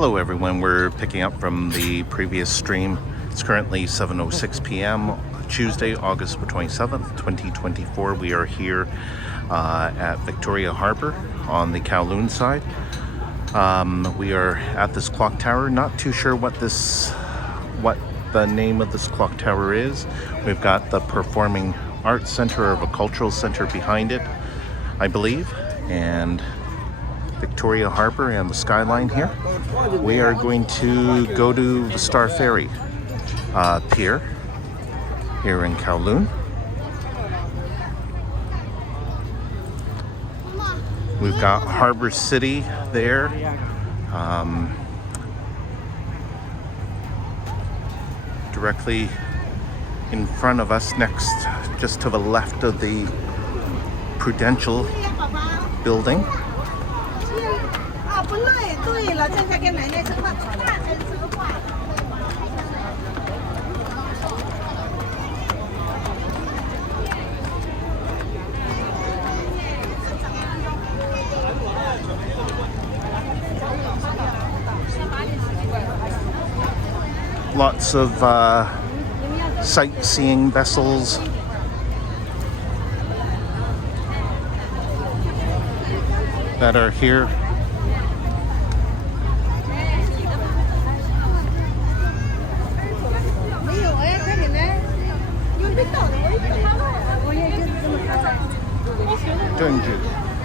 Hello everyone, we're picking up from the previous stream. It's currently 7:06 p.m. Tuesday, August 27th, 2024. We are here at Victoria Harbour on the Kowloon side. We are at this clock tower. Not too sure what the name of this clock tower is. We've got the Performing Arts Center, or a cultural center behind it, I believe, and Victoria Harbour and the skyline here. We are going to go to the Star Ferry pier here in Kowloon. We've got Harbour City there. Directly in front of us, next, just to the left of the Prudential building. Lots of sightseeing vessels. That are here.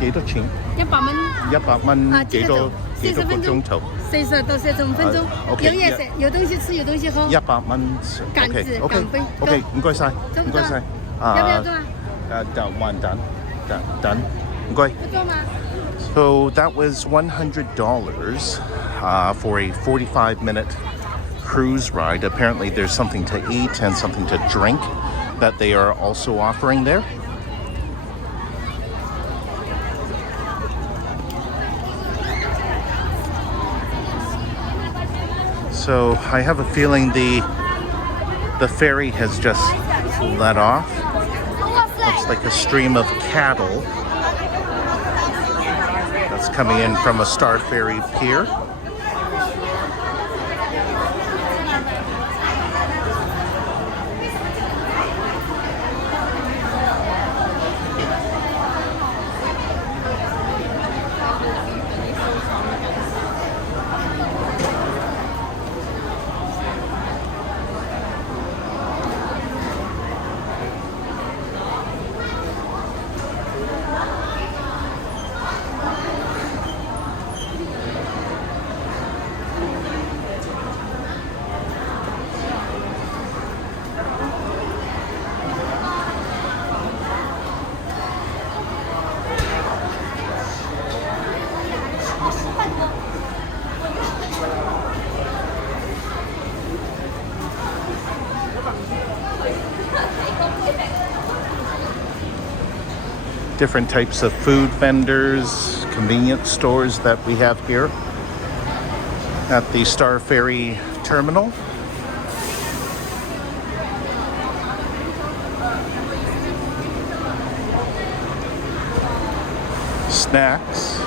幾多錢？100蚊。100蚊幾多個鐘頭？40到45分鐘。有嘢食，有東西吃，有東西喝。100蚊。港紙，港幣。OK，唔該晒，唔該晒。要不要做啊？等，唔該。不做嗎？So that was $100 for a 45-minute cruise ride. Apparently there's something to eat and something to drink that they are also offering there. So I have a feeling the ferry has just let off. Looks like a stream of cattle that's coming in from a Star Ferry pier. Different types of food vendors, convenience stores that we have here at the Star Ferry terminal. Snacks.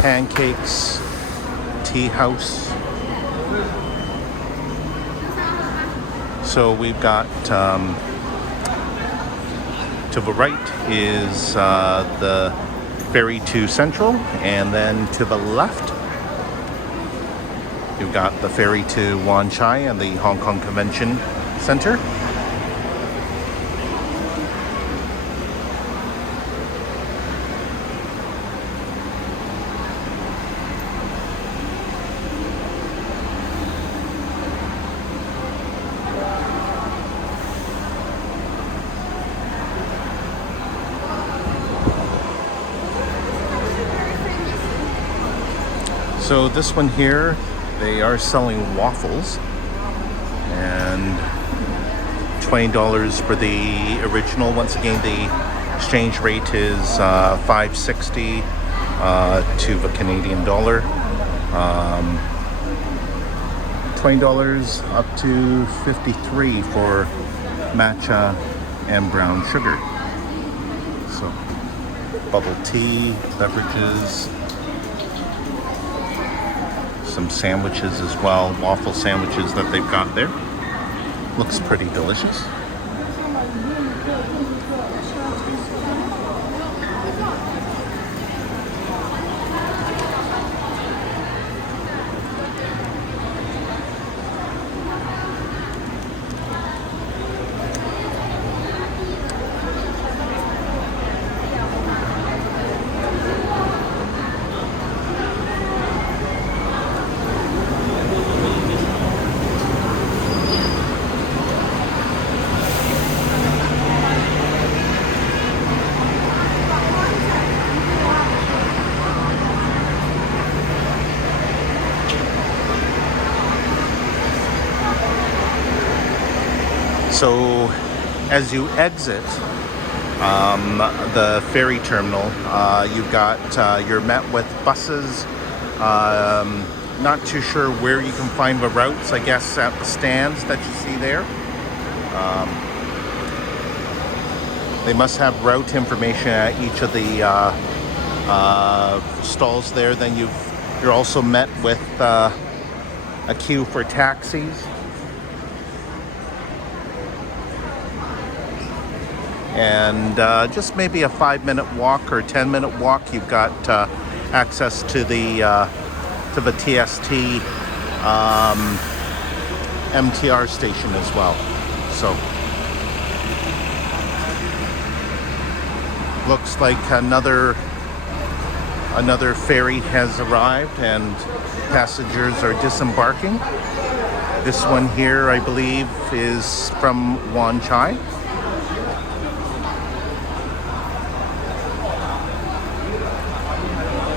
Pancakes, tea house. So we've got, to the right is the ferry to Central, and then to the left you've got the ferry to Wan Chai and the Hong Kong Convention Center. So this one here, they are selling waffles, and $20 for the original. Once again, the exchange rate is $5.60 to the Canadian dollar. $20 up to $53 for matcha and brown sugar. So bubble tea, beverages, some sandwiches as well, waffle sandwiches that they've got there. Looks pretty delicious. So as you exit the ferry terminal, you're met with buses. Not too sure where you can find the routes, I guess at the stands that you see there. They must have route information at each of the stalls there. Then you're also met with a queue for taxis. And just maybe a 5-minute walk or 10-minute walk, you've got access to the TST MTR station as well. So looks like another ferry has arrived and passengers are disembarking. This one here, I believe, is from Wan Chai.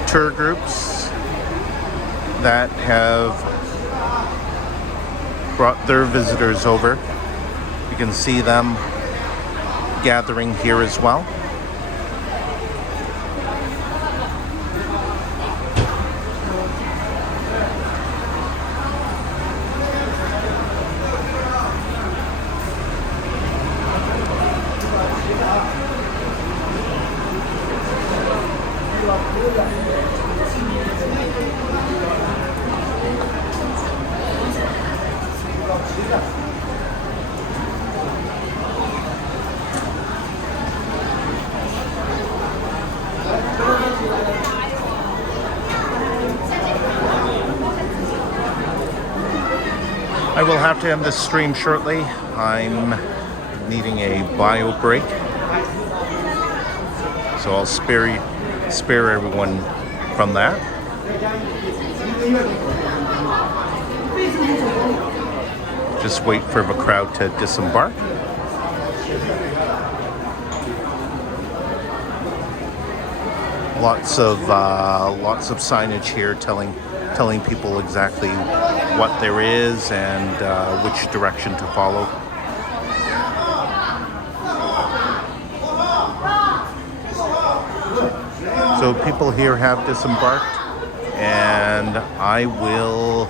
Tour groups that have brought their visitors over. You can see them gathering here as well. I will have to end this stream shortly. I'm needing a bio break, so I'll spare everyone from that. Just wait for the crowd to disembark. Lots of signage here telling people exactly what there is and which direction to follow. So people here have disembarked, and I will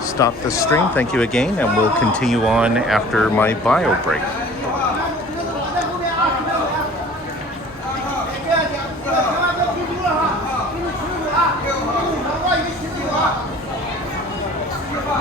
stop the stream. Thank you again, and we'll continue on after my bio break.